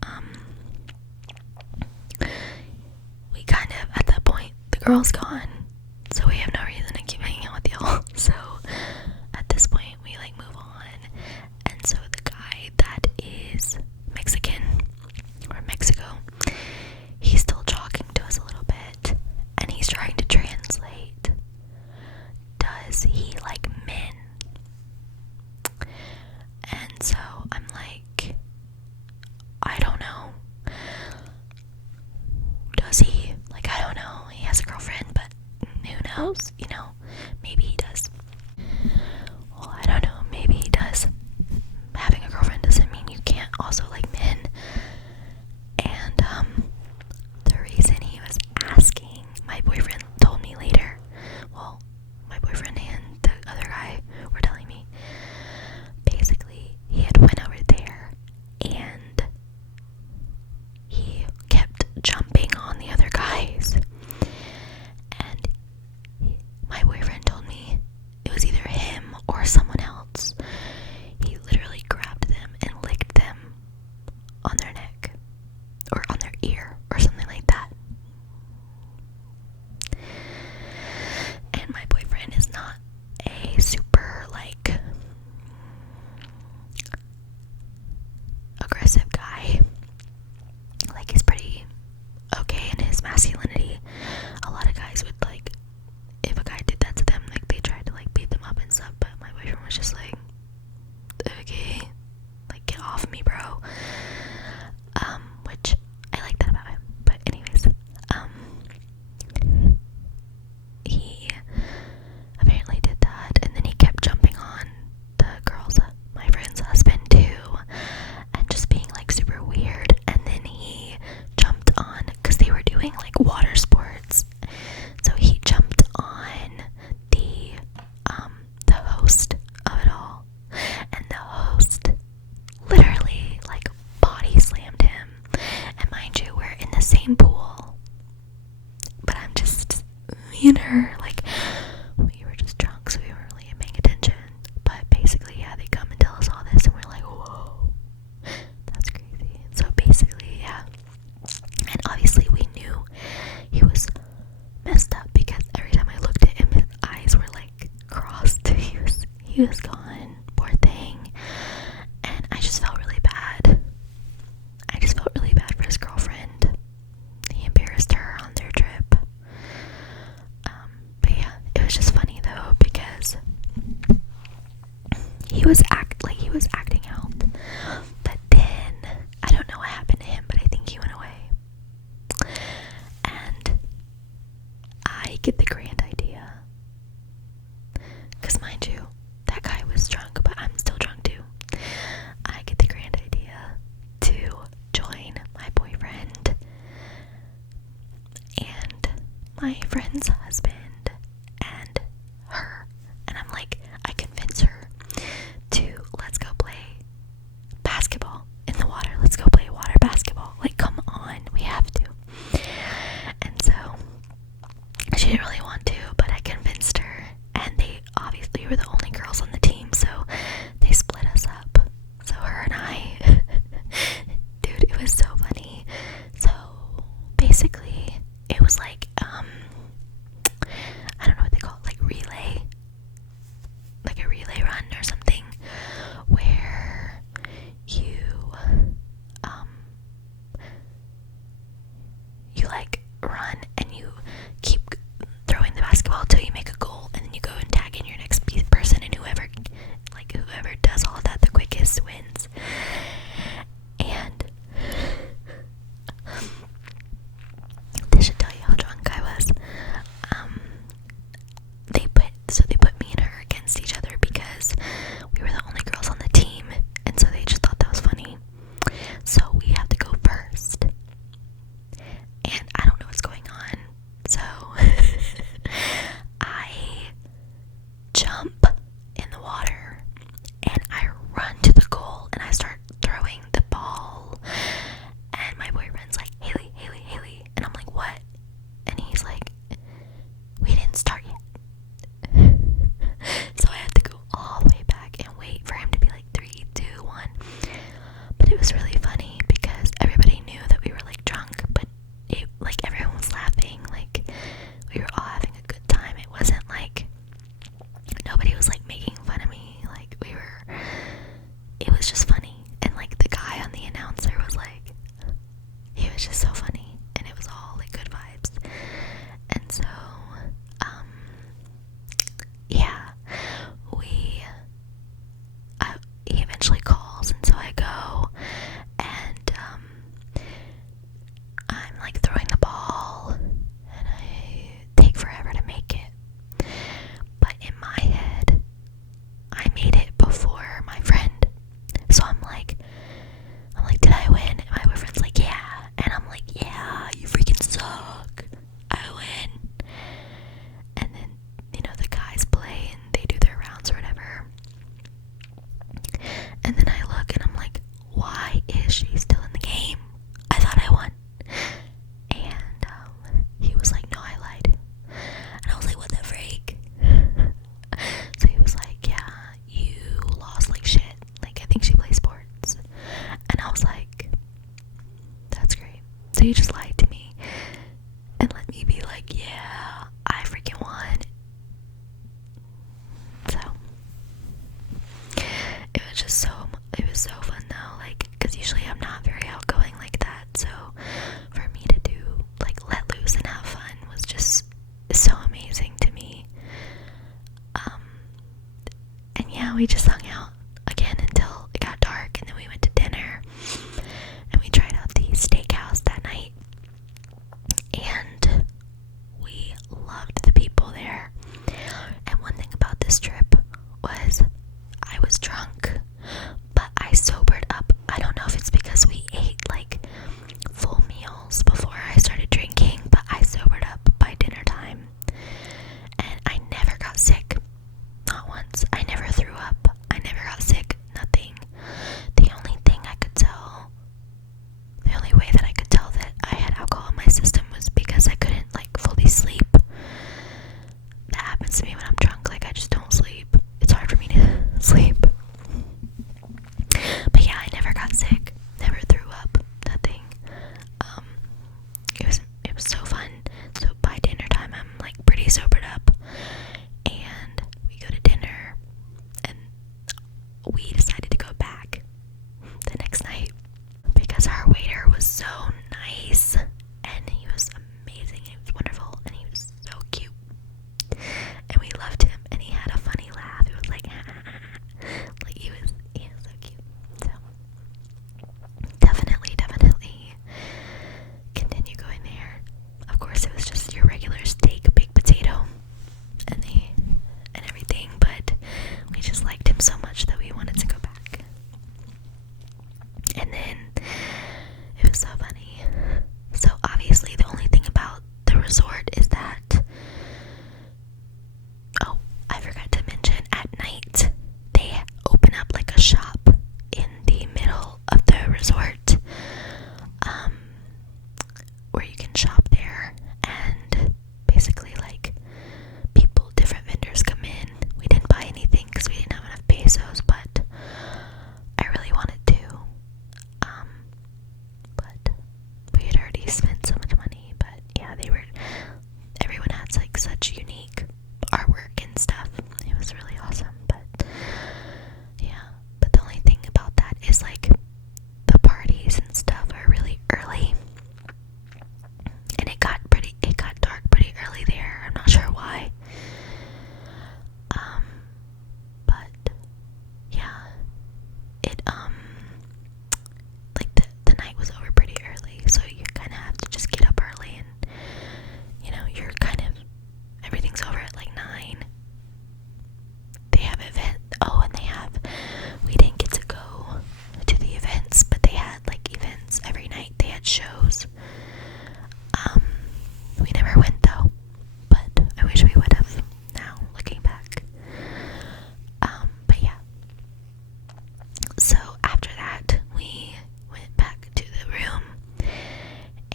kind of, at that point, the girl's gone, so we have no reason to keep hanging out with y'all. So at this point, we like move on. And so the guy that is Mexican, or Mexico, he's still talking to us a little bit, and he's trying to translate. Does he like men? And so I'm like, I don't know. Does he? Like, I don't know. He has a girlfriend, but who knows? Maybe he does. Well, I don't know. Maybe he does. Having a girlfriend doesn't mean you can't also like men. And the reason he was asking, my boyfriend told me later. Well, my boyfriend and the other guy he was gone, poor thing. And I just felt really bad. I just felt really bad for his girlfriend. He embarrassed her on their trip. But yeah, it was just funny though, because he was acting out. But then I don't know what happened to him, but I think he went away. And I get the grand idea, because mind you, that guy was drunk, but I'm still drunk too. I get the grand idea to join my boyfriend and my friend's husband and her, and I'm like, I convince her to, let's go play basketball in the water. Let's go play water basketball. Like, come on, we have to. And so she didn't really want to, but I convinced her, and they obviously were the only girls on the team, so they split us up. So her and I, dude, it was so funny. So basically, it was like, I don't know what they call it, like a relay run or something, where you like run and you keep throwing the basketball until you make a goal, and then you go and tag in your next person, and whoever does all of that the quickest wins. And this should tell you how drunk I was. They put me and her against each other because we were the only girls on the team, and so they just thought that was funny. So we have to go first, and I don't know what's going on. So I jump in the water and I run to the goal and I start throwing the ball, and my boyfriend's like, Haley, and I'm like, what? And he's like, we didn't start yet. So I had to go all the way back and wait for him to be like 3, 2, 1. But it was really funny because everybody knew that we were like drunk, but everyone was laughing, like we were all having a good time. It wasn't like nobody was like making fun of me, like it was just funny. And like the guy on the announcer was like, he was just so funny, and it was all like good vibes. And so yeah, he eventually calls, and so I go, and I'm like throwing the ball, and I take forever to make it. But in my head, I made it before my friend. So I'm like, did I win? And my boyfriend's like, yeah. And I'm like, yeah, you freaking suck. I win. And then, the guys play and they do their rounds or whatever. And then I look and I'm like, why is she still in the game? I thought I won. And he was like, no, I lied. And I was like, what the freak? So he was like, yeah, you lost like shit. Like, I think she plays sports. And I was like, that's great. So you just lied to me and let me be like, yeah, I freaking won. So it was so fun though, like, because usually I'm not very outgoing like that, so for me to do, like, let loose and have fun was just so amazing to me. And yeah, we just hung out again until it got dark, and then we went to dinner, and we tried out the steakhouse that night, and we loved the people there. And one thing about this trip was I was drunk, but I sobered up. I don't know if it's because we ate like full meals before I started drinking, but I sobered up by dinner time, and I never got sick. Not once. I never threw up. I never got Oh, and we didn't get to go to the events, but they had like events every night. They had shows. We never went though, but I wish we would have now, looking back. But yeah. So after that, we went back to the room,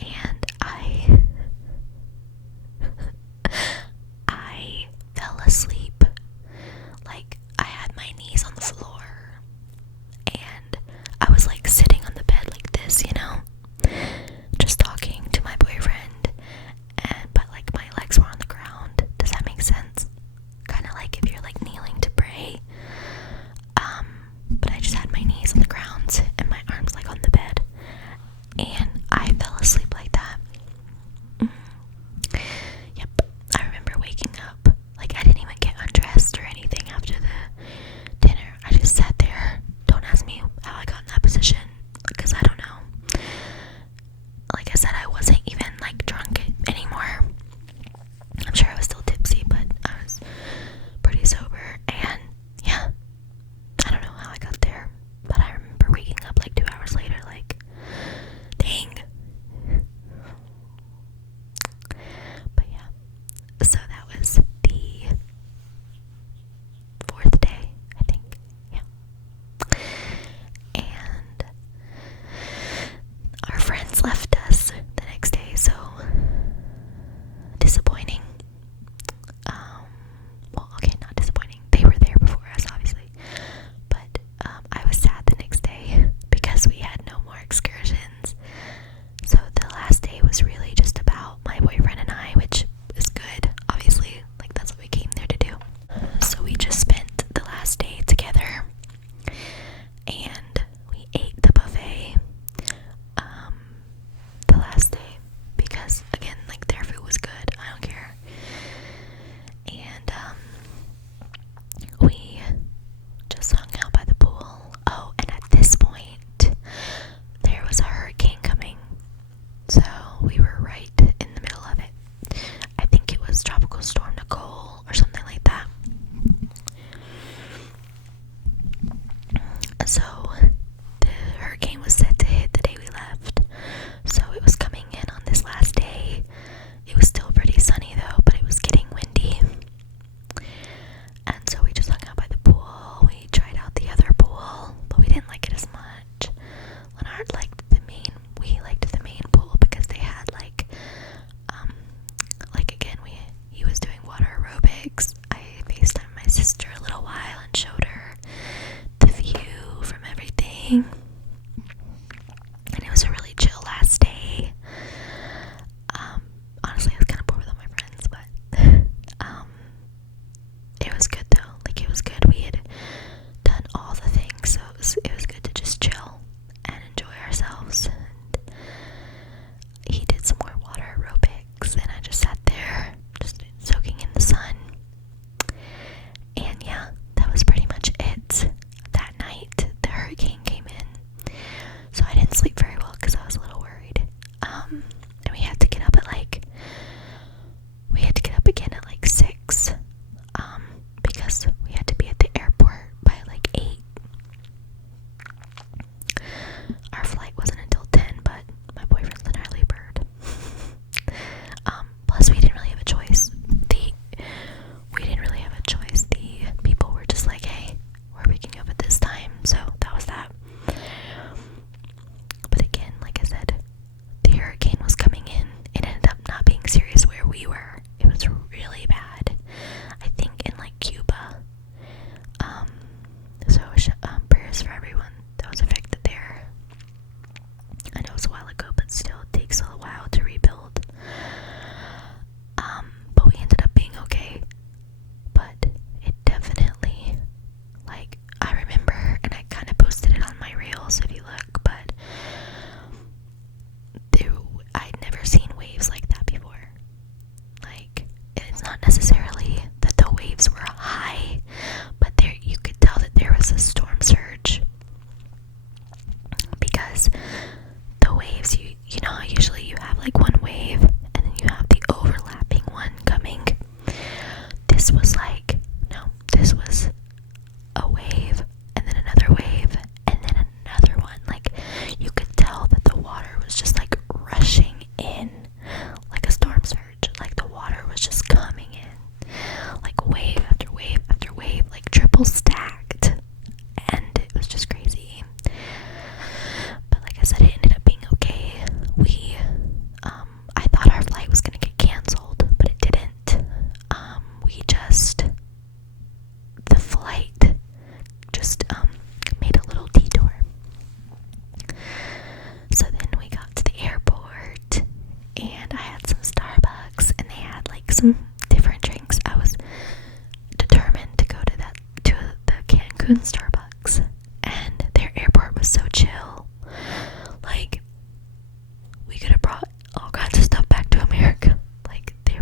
and I fell asleep. Like, I had my knees on the floor, and I was like sitting on the bed like this, just talking to my boyfriend, but like my legs were on the ground. Does that make sense? Kind of like if you're like kneeling to pray. But I just had my knees on the ground and my arms like on the bed, and I fell asleep like that. Yep, I remember waking up. Like, I didn't even get undressed or anything after the dinner. I just sat there. Don't ask me how I got in that position, because I don't know. Like I said, I wasn't even like drunk anymore. I'm sure I was still tipsy, but I was pretty sober. And yeah, I don't know how I got there, but I remember waking up like 2 hours later, like, dang. But yeah, so that was the 4th day, I think. Yeah. And our friends left us the next day, so disappointing. Well, okay, not disappointing. They were there before us, obviously. But I was sad the next day because we had no more excursions. So the last day was really just about my boyfriend and I, which is good, obviously. Like, that's what we came there to do. So we just spent the last day together, and we ate the buffet the last day because, again, like, their food was good. I don't care. And we just hung out by the pool. Oh, and at this point, there was a hurricane coming. So we were right in the middle of it. I think it was Tropical Storm Nicole or something like that. So the hurricane was set to hit the day we left. So it was coming in on this last day. It was still pretty sunny though, but it was getting windy. And so we just hung out by the pool. We tried out the other pool, but we didn't like it as much. Leonard we liked the main pool because they had again, he was doing water aerobics. I FaceTimed my sister a little while and showed her the view from everything. And it was a really chill last day. Honestly, I was kind of bored with all my friends, but it was good though. Like, it was good. We had done all the things, so it was good to just chill and enjoy ourselves. And he did some more water aerobics, and I just sat there, just soaking in the sun. And yeah, that was pretty much it. That night, the hurricane came in, people stacked, and it was just crazy. But like I said, it ended up being okay. I thought our flight was gonna get canceled, but it didn't. The flight just made a little detour. So then we got to the airport, and I had some Starbucks, and they had like some different drinks. I was determined to go to the Cancun Starbucks, and their airport was so chill. Like, we could have brought all kinds of stuff back to America. Like, they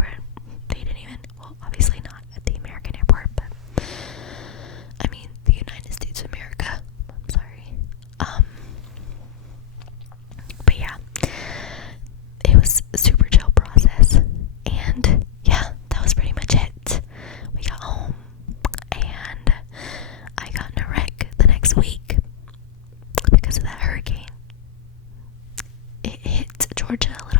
didn't even, well, obviously not at the American airport, but I mean the United States of America. I'm sorry. But yeah, it was a super chill process, and yeah, that was pretty much it. We got home, and I got in a wreck the next week because of that hurricane. It hit Georgia a